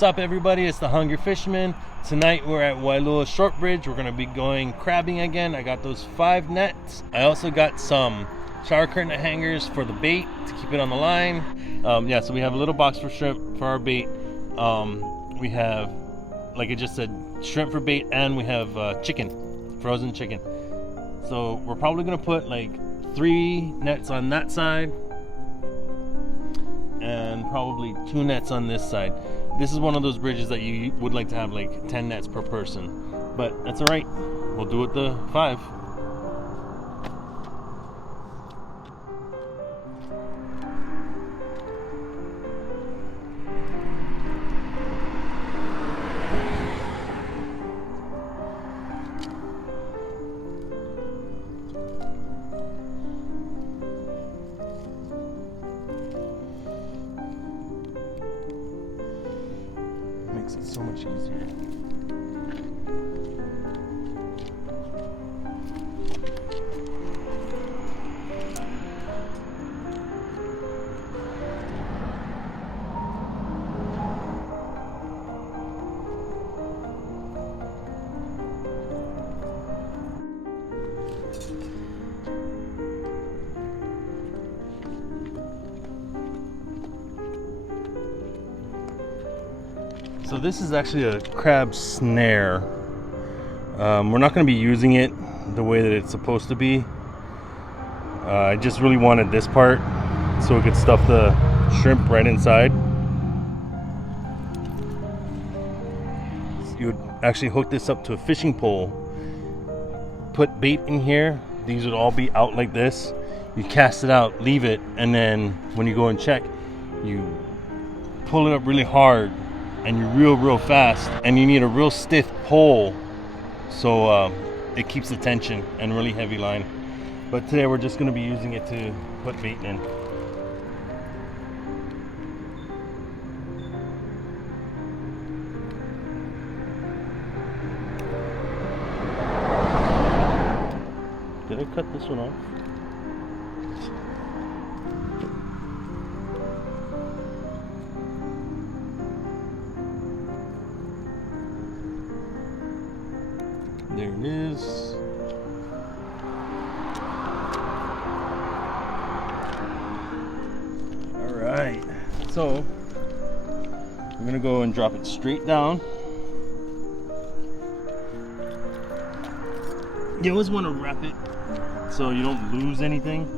What's up, everybody? It's the Hungry Fisherman. Tonight we're at Waialua Short Bridge. We're gonna be going crabbing again. I got those 5 nets. I also got some shower curtain hangers for the bait to keep it on the line. Yeah, so we have a little box for shrimp for our bait. We have, like I just said, shrimp for bait, and we have chicken, frozen chicken. So we're probably gonna put like 3 nets on that side and probably 2 nets on this side. This is one of those bridges that you would like to have like 10 nets per person, but that's all right. We'll do it the 5. Makes it so much easier. So this is actually a crab snare. We're not going to be using it the way that it's supposed to be. I just really wanted this part so we could stuff the shrimp right inside. You would actually hook this up to a fishing pole, put bait in here. These would all be out like this. You cast it out, leave it, and then when you go and check, you pull it up really hard and you reel real fast, and you need a real stiff pole so it keeps the tension, and really heavy line. But today we're just going to be using it to put bait in. Did I cut this one off? There it is. All right, so we're gonna go and drop it straight down. You always want to wrap it so you don't lose anything.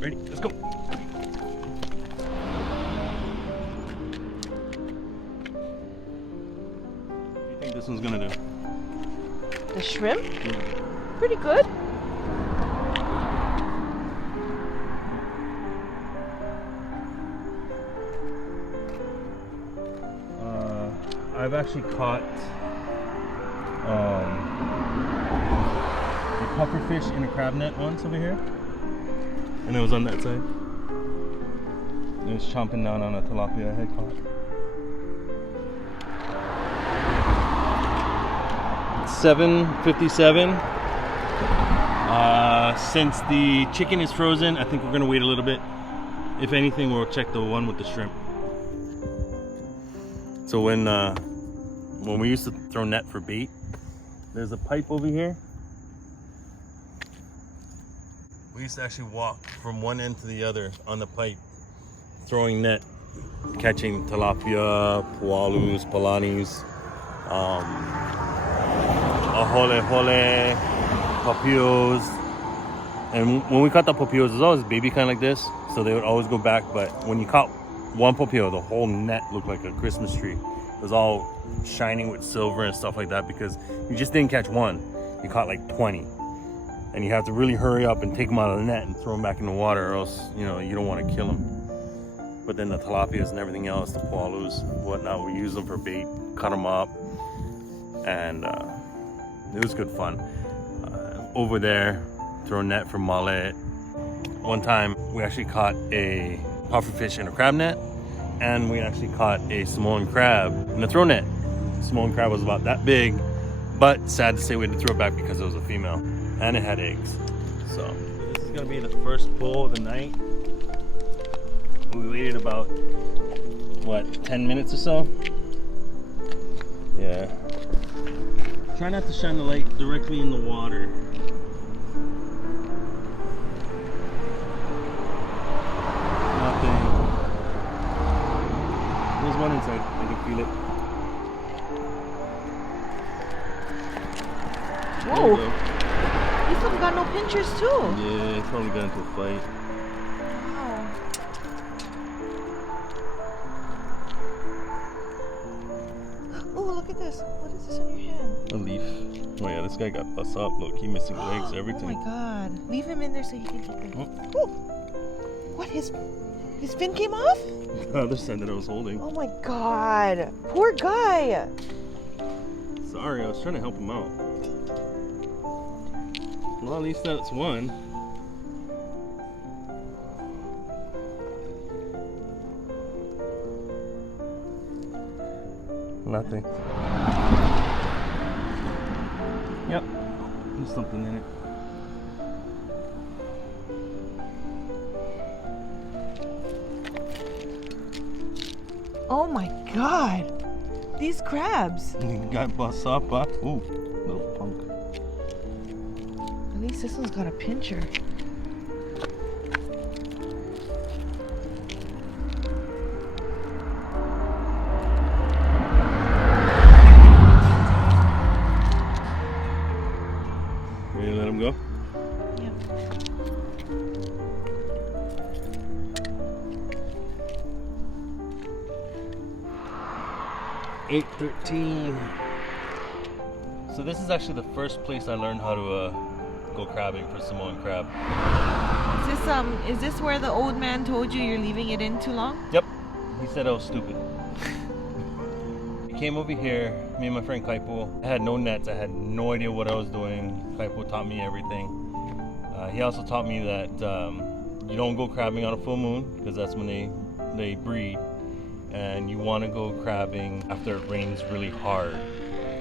Ready? Let's go. What do you think this one's gonna do? The shrimp? Yeah. Pretty good. I've actually caught a pufferfish in a crab net once over here. And it was on that side. It was chomping down on a tilapia I had caught. It's 7:57. Since the chicken is frozen, I think we're gonna wait a little bit. If anything, we'll check the one with the shrimp. So when we used to throw net for bait, there's a pipe over here. We used to actually walk from one end to the other on the pipe, throwing net, catching tilapia, pualus, palanis, ahole, papillos. And when we caught the papillos, it was always baby kind of like this, so they would always go back. But when you caught one papillo, the whole net looked like a Christmas tree. It was all shining with silver and stuff like that, because you just didn't catch one. You caught like 20. And you have to really hurry up and take them out of the net and throw them back in the water, or else, you know, you don't want to kill them. But then the tilapias and everything else, the pualus, whatnot, we use them for bait, cut them up, and it was good fun. Over there, throw a net for mullet. One time, we actually caught a pufferfish in a crab net, and we actually caught a Samoan crab in the throw net. Samoan crab was about that big, but sad to say we had to throw it back because it was a female and it had eggs. So this is gonna be the first pull of the night. We waited about, what, 10 minutes or so? Yeah. Try not to shine the light directly in the water. Nothing. There's one inside. I can feel it. Whoa. This one got no pinchers too. Yeah, it's probably got into a fight. Wow. Oh, look at this. What is this on your hand? A leaf. Oh yeah, this guy got bust up. Look, he missing legs, everything. Oh my god. Leave him in there so he can get them. Oh. What, his fin came off? The other side that I was holding. Oh my god. Poor guy. Sorry, I was trying to help him out. Well, at least that's one. Nothing. Yep, there's something in it. Oh my god. These crabs. Got bust up, huh? Ooh, little punk. At least this one's got a pincher. Ready to let him go? Yep. $8.13. So this is actually the first place I learned how to go crabbing for Samoan crab. Is this where the old man told you you're leaving it in too long? Yep. He said I was stupid. We came over here, me and my friend Kaipo. I had no nets. I had no idea what I was doing. Kaipo taught me everything. He also taught me that you don't go crabbing on a full moon because that's when they breed. And you want to go crabbing after it rains really hard.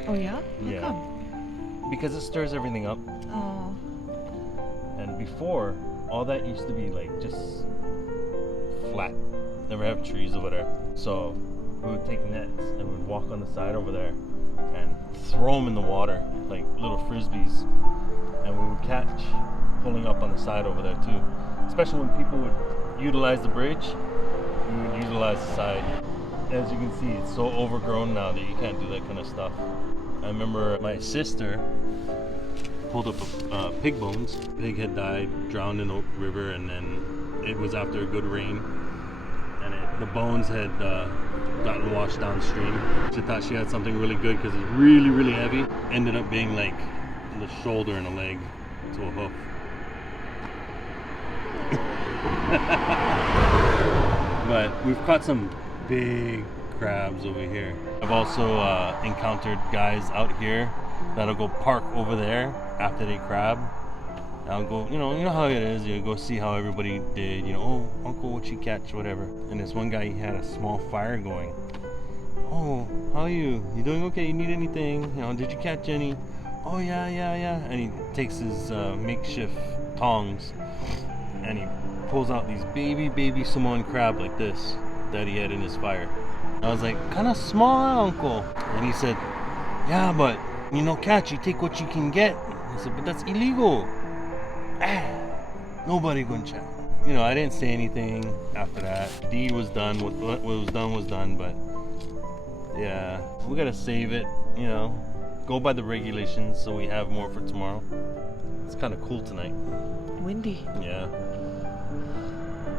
Oh yeah? Yeah. How come? Because it stirs everything up. Oh. And before, all that used to be like just flat. Never have trees over there. So we would take nets and we'd walk on the side over there and throw them in the water like little frisbees. And we would catch pulling up on the side over there too. Especially when people would utilize the bridge, we would utilize the side. As you can see, it's so overgrown now that you can't do that kind of stuff. I remember my sister pulled up pig bones. Pig had died, drowned in the river, and then it was after a good rain, and the bones had gotten washed downstream. She thought she had something really good because it's really, really heavy. Ended up being like the shoulder and a leg to a hoof. But we've caught some big crabs over here. I've also encountered guys out here that'll go park over there after they crab. I'll go, you know how it is. You go see how everybody did. Oh, uncle, what you catch, whatever. And this one guy, he had a small fire going. Oh, how are you? You doing okay? You need anything? Did you catch any? Oh yeah. And he takes his makeshift tongs and he pulls out these baby Samoan crab like this that he had in his fire. I was like, kind of small, uncle. And he said, yeah, but catch, you take what you can get. I said, but that's illegal. Nobody gonna check. I didn't say anything after that. Deed was done. What was done was done. But yeah, we gotta save it. Go by the regulations so we have more for tomorrow. It's kind of cool tonight. Windy. Yeah.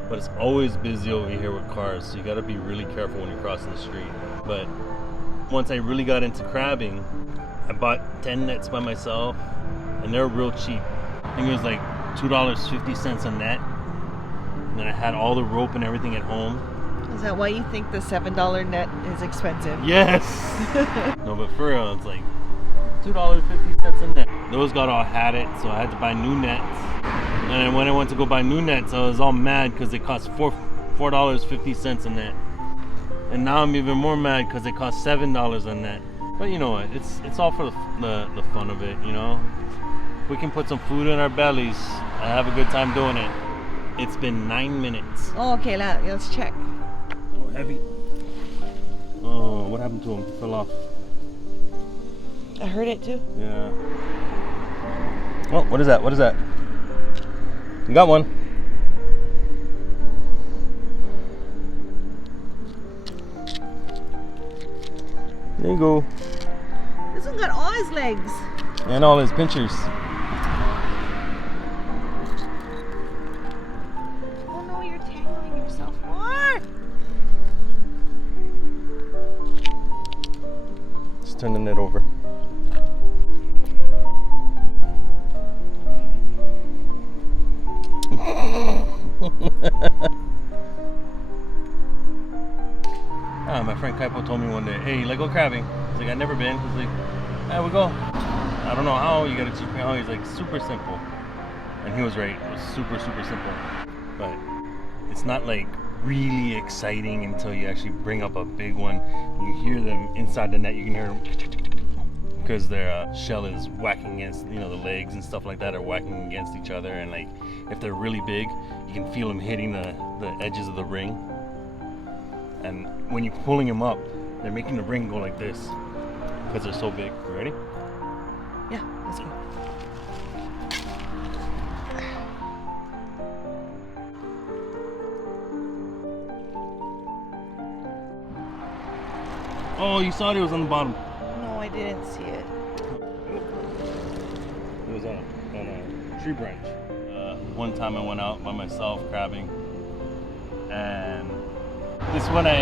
But it's always busy over here with cars, so you gotta be really careful when you're crossing the street. But once I really got into crabbing, I bought 10 nets by myself, and they're real cheap. I think it was like $2.50 a net. And then I had all the rope and everything at home. Is that why you think the $7 net is expensive? Yes! No, but for real, it's like $2.50 a net. Those got all had it, so I had to buy new nets. And then when I went to go buy new nets, I was all mad because they cost $4.50 a net. And now I'm even more mad because it cost $7 on net. But you know what? It's all for the fun of it, you know? If we can put some food in our bellies and have a good time doing it. It's been 9 minutes. Oh, okay, let's check. Oh, heavy. Oh, what happened to him? He fell off. I heard it too. Yeah. Oh, what is that? What is that? You got one. There you go. This one got all his legs. And all his pinchers. Oh no, you're tangling yourself more. Just turn the net over. My friend Kaipo told me one day, hey, you like go crabbing? He's like, I've never been. He's like, yeah, we go. I don't know how, you gotta teach me how. He's like, super simple. And he was right, it was super simple. But it's not like really exciting until you actually bring up a big one. You hear them inside the net, you can hear them because their shell is whacking against, you know, the legs and stuff like that are whacking against each other. And like, if they're really big, you can feel them hitting the edges of the ring. And when you're pulling them up, they're making the ring go like this because they're so big. You ready? Yeah, let's go. Oh, you saw it was on the bottom. No, I didn't see it. It was on a tree branch. One time I went out by myself crabbing, and this is when I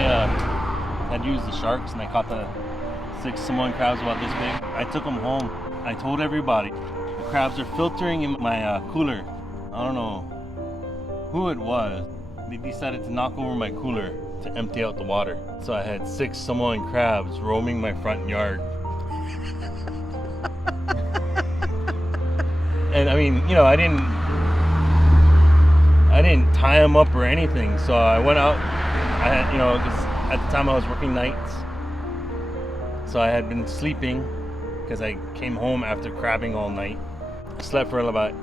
had used the sharks and I caught the 6 Samoan crabs about this big. I took them home. I told everybody the crabs are filtering in my cooler. I don't know who it was. They decided to knock over my cooler to empty out the water. So I had 6 Samoan crabs roaming my front yard. And I mean, you know, I didn't tie them up or anything. So I went out. I had, you know, because at the time I was working nights, so I had been sleeping because I came home after crabbing all night. Slept for about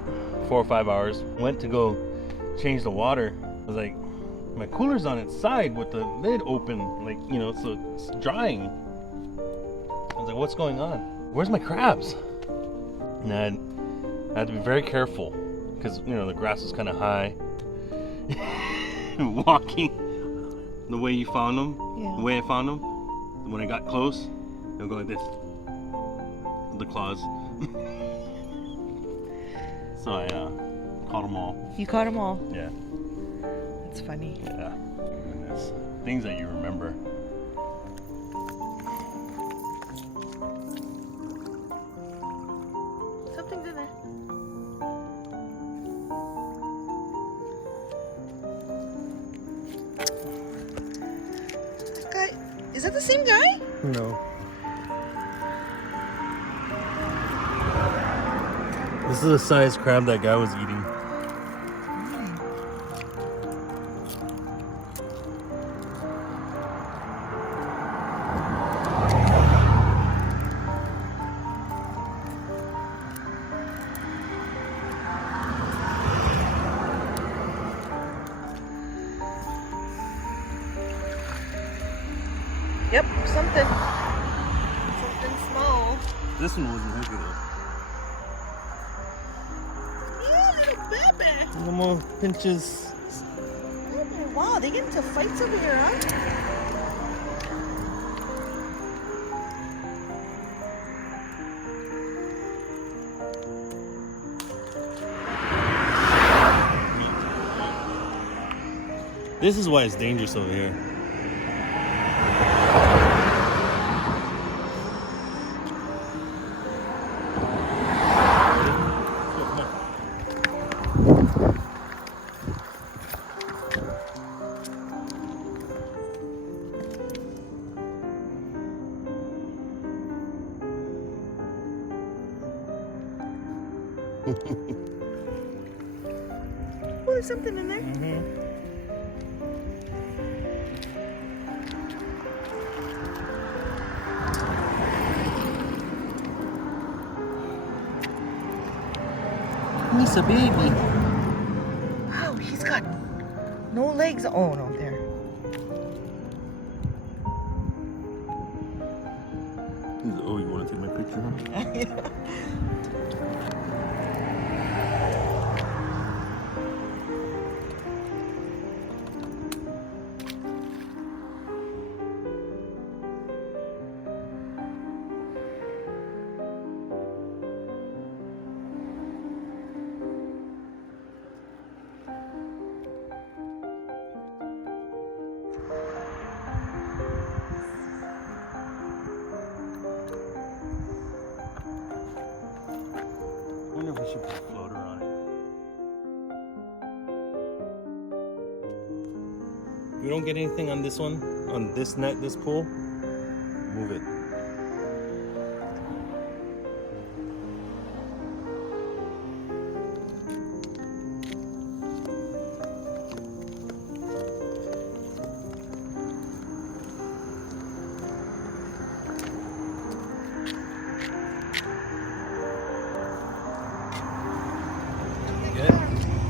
4 or 5 hours. Went to go change the water. I was like, my cooler's on its side with the lid open, like, you know, so it's drying. I was like, what's going on? Where's my crabs? And I had to be very careful because, you know, the grass was kind of high. Walking the way you found them, Yeah. the way I found them, when I got close, they'll go like this, the claws. So I caught them all. You caught them all. Yeah. That's funny. Yeah. Goodness. Things that you remember. Something's in there. That guy, is that the same guy? No. This is the size crab that guy was eating. Yep, something small. This one wasn't hooky though. Yeah, little baby. No more pinches. Wow, they get into fights over here, huh? This is why it's dangerous over here. Oh, there's something in there. He's a baby. Wow, he's got no legs. Oh, no, there. Oh, you want to take my picture, huh? I wonder if we should put a floater on it. If we don't get anything on this one, on this net, this pool, move it.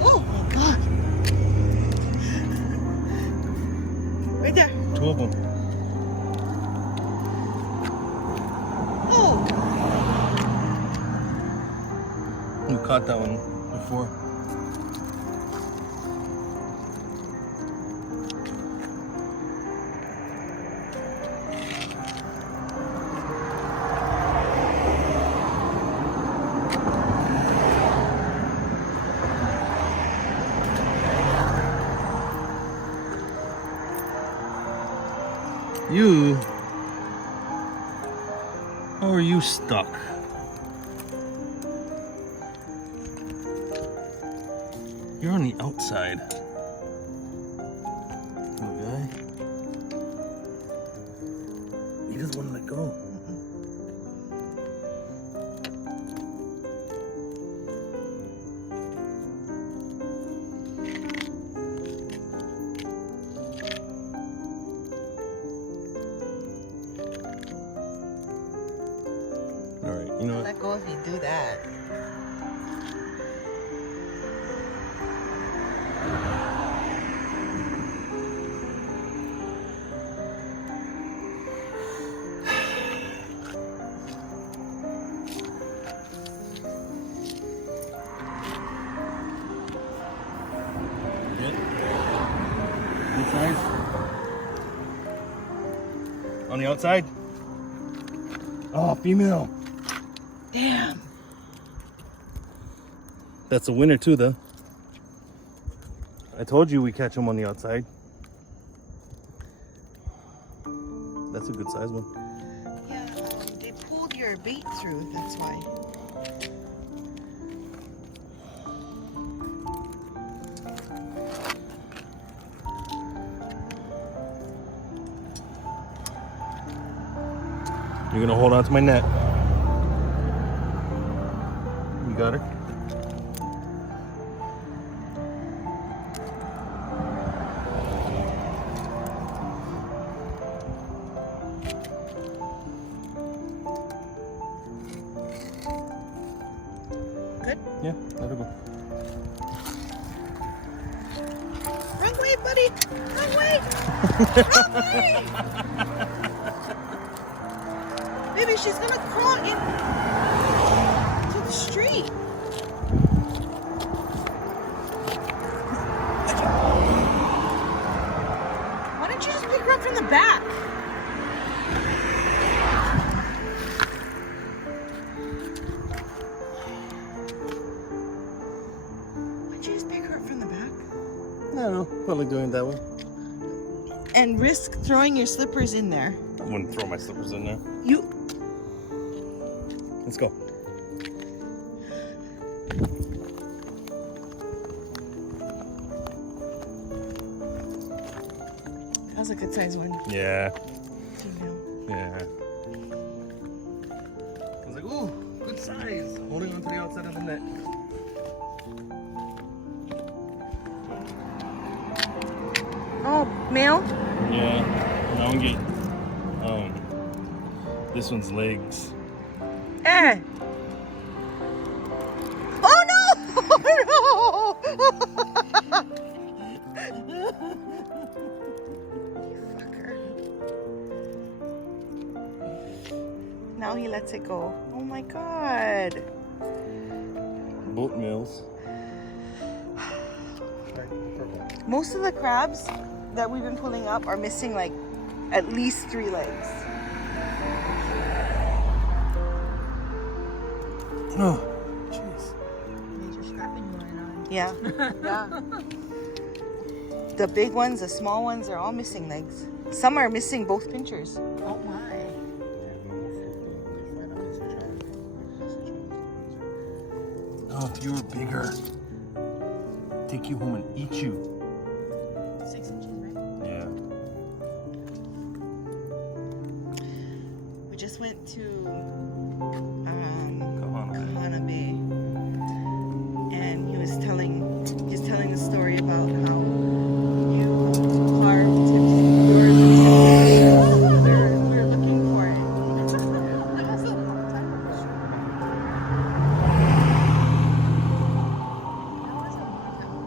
Oh my God! Right there. Two of them. Oh! We caught that one before. You, how are you stuck? You're on the outside. Little guy. He doesn't want to let go. All right, you know what? Let go if you do that. Good. Good size. On the outside. Oh, female. Damn. That's a winner too, though. I told you we catch them on the outside. That's a good size one. Yeah, they pulled your bait through, that's why. You're gonna hold on to my net. You got her? Good? Yeah, let her go. Wrong way, buddy! Wrong way! Wrong way! Maybe she's gonna crawl in to the street. Why don't you just pick her up from the back? Why don't you just pick her up from the back? I don't know. Felt like doing it that way. And risk throwing your slippers in there. I wouldn't throw my slippers in there. You. Let's go. That was a good size one. Yeah. Female. Yeah. I was like, ooh, good size. Holding on to the outside of the net. Oh, male? Yeah. Now I'm getting this one's legs. Eh. Oh no! Fucker. Now he lets it go. Oh my god. Boat meals. Most of the crabs that we've been pulling up are missing like at least 3 legs. Oh, jeez. Major scrapping going on. Yeah. Yeah. The big ones, the small ones are all missing legs. Some are missing both pinchers. Oh my. Oh, if you were bigger, take you home and eat you. 6 inches, right? Yeah. We just went to Kahana. Kahana Bay, and he was telling the story about how you carved yours. We're looking for it. That was a long time ago. That was a long time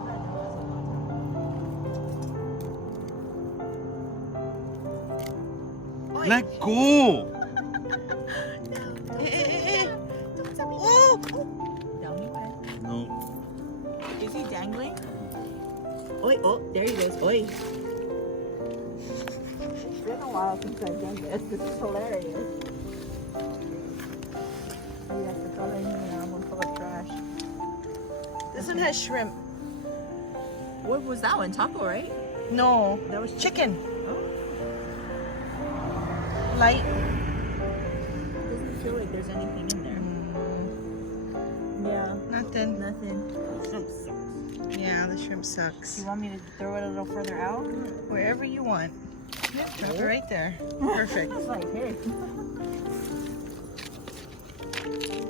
ago. Let go! Oh! Down he went. No. Is he dangling? Oi, oh, there he goes. Oi. It's been a while since I've done this. This is hilarious. Oh, yes, it's all I need now. I'm full of trash. This one has shrimp. What was that one? Taco, right? No, That was chicken. Oh. Light. It doesn't feel like there's anything in there. Yeah, Nothing. nothing. Yeah, the shrimp sucks. You want me to throw it a little further out? Wherever you want. Drop it right there. Perfect. It's like, hey.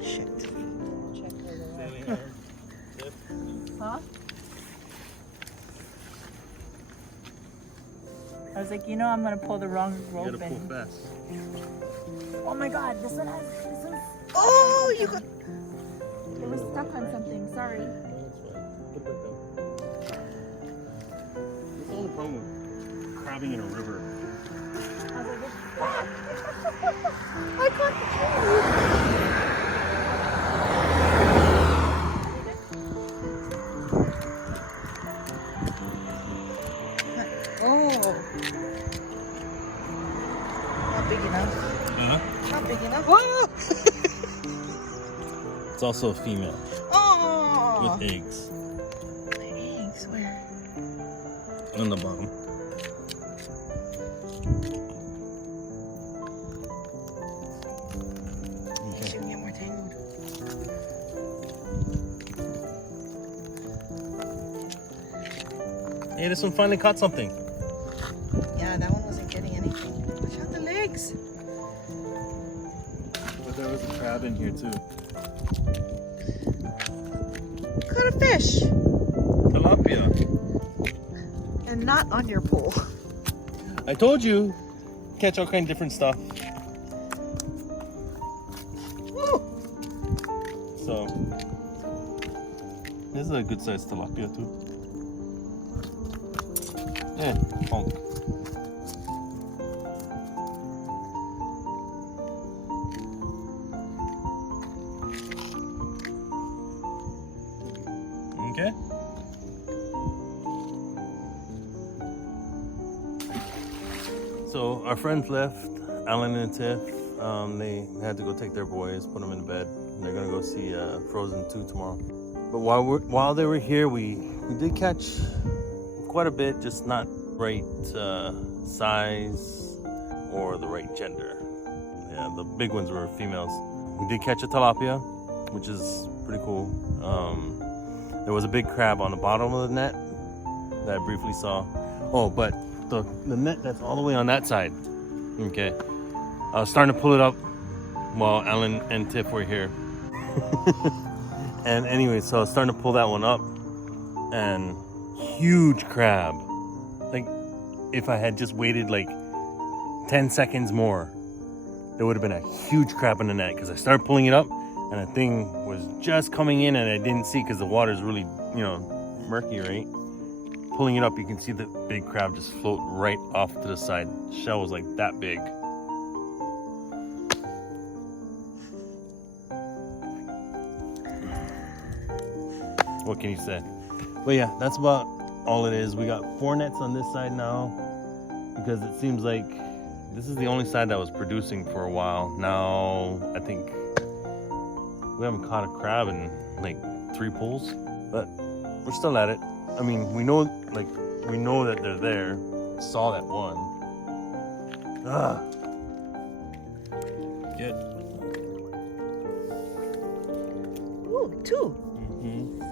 Shit. Check it out. Huh? I was like, you know, I'm gonna pull the wrong You rope gotta pull and. fast. Oh my god, this one has. This one's. Oh, you got. It was stuck on something. Sorry. That's all the problem with crabbing in a river. I was like, I caught the Oh. Not big enough. Uh-huh. Not big enough. Oh! It's also a female Oh! with eggs Eggs, where? on the bottom. She can get more tangled. Hey, this one finally caught something. Yeah, that one wasn't getting anything. Watch out the legs. But there was a crab in here too. Caught a fish. Tilapia. And not on your pole. I told you, catch all kind of different stuff. Woo! So, this is a good sized tilapia too. Yeah, honk. Okay. So our friends left, Alan and Tiff. They had to go take their boys, put them in bed. And they're gonna go see Frozen 2 tomorrow. But while they were here, we did catch quite a bit, just not right size or the right gender. Yeah, the big ones were females. We did catch a tilapia, which is pretty cool. There was a big crab on the bottom of the net that I briefly saw. Oh, but the net that's all the way on that side. Okay. I was starting to pull it up while Alan and Tiff were here. And anyway, so I was starting to pull that one up, and huge crab. Like, if I had just waited like 10 seconds more, there would have been a huge crab in the net, because I started pulling it up and the thing was just coming in and I didn't see because the water's really, murky, right? Pulling it up, you can see the big crab just float right off to the side. Shell was like that big. What can you say? But yeah, that's about all it is. We got 4 nets on this side now because it seems like this is the only side that was producing for a while. Now I think we haven't caught a crab in like 3 pulls, but we're still at it. I mean, we know that they're there. Saw that one. Ah. Good. Ooh, 2. Mm-hmm.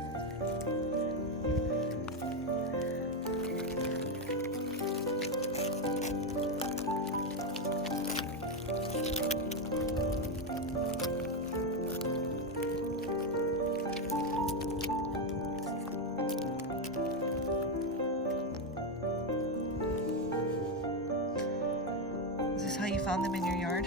Is this how you found them in your yard?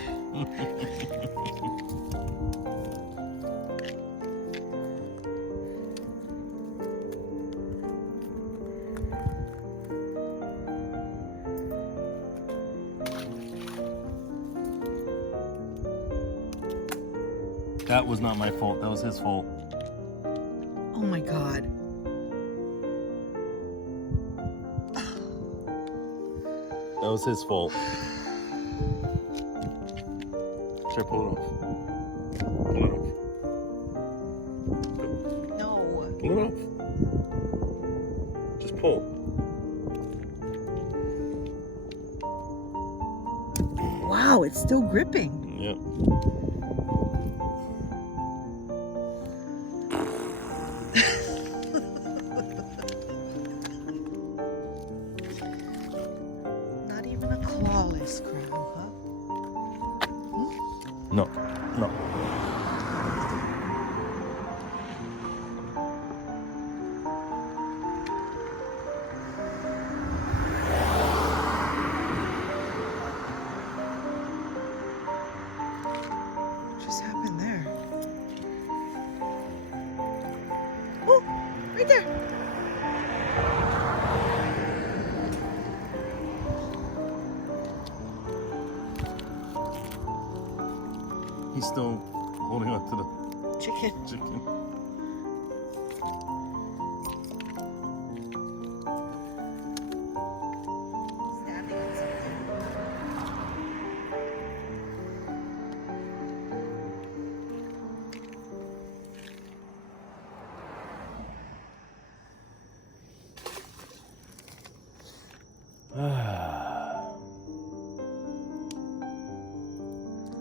That was not my fault. That was his fault. Oh my God. That was his fault. Try pull it off. Pull it off. No. Pull it off. Just pull. Wow, it's still gripping. Yep. Not even a clawless crab, huh? No. No. What just happened there? Oh, right there. He's still holding on to the Chicken. chicken. Standing on something.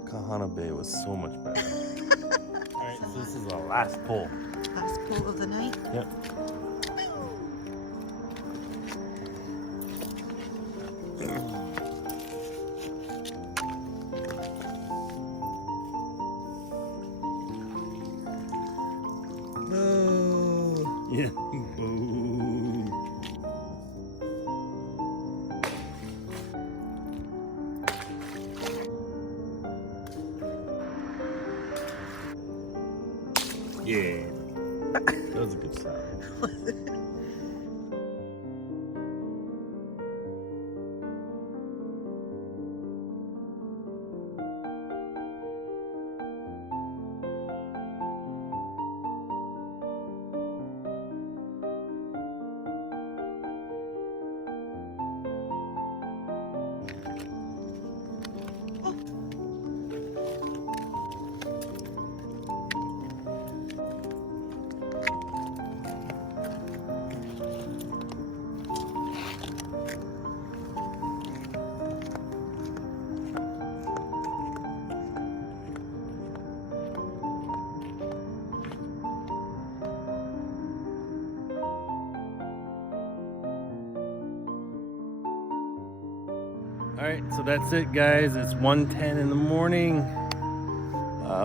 Kahana Bay was so much better. Alright, so this is our last pull. Last pull of the night. Yep. Boo. Yeah. Boo. Yeah. That was a good sound. Alright, so that's it, guys. It's 1:10 in the morning.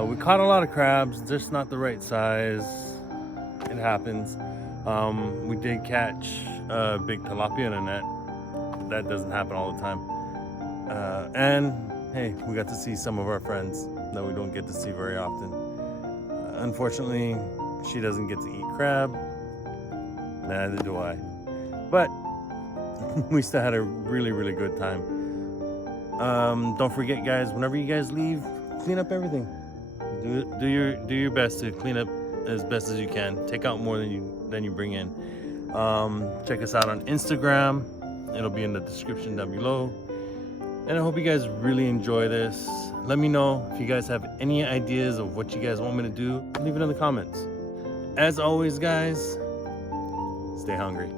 We caught a lot of crabs, just not the right size. It happens. We did catch a big tilapia in a net. That doesn't happen all the time. And hey, we got to see some of our friends that we don't get to see very often. Unfortunately, she doesn't get to eat crab. Neither do I. But we still had a really, really good time. Don't forget, guys, whenever you guys leave, clean up everything. Do your best to clean up as best as you can. Take out more than you bring in. Check us out on Instagram. It'll be in the description down below. And I hope you guys really enjoy this. Let me know if you guys have any ideas of what you guys want me to do. Leave it in the comments. As always, guys, stay hungry.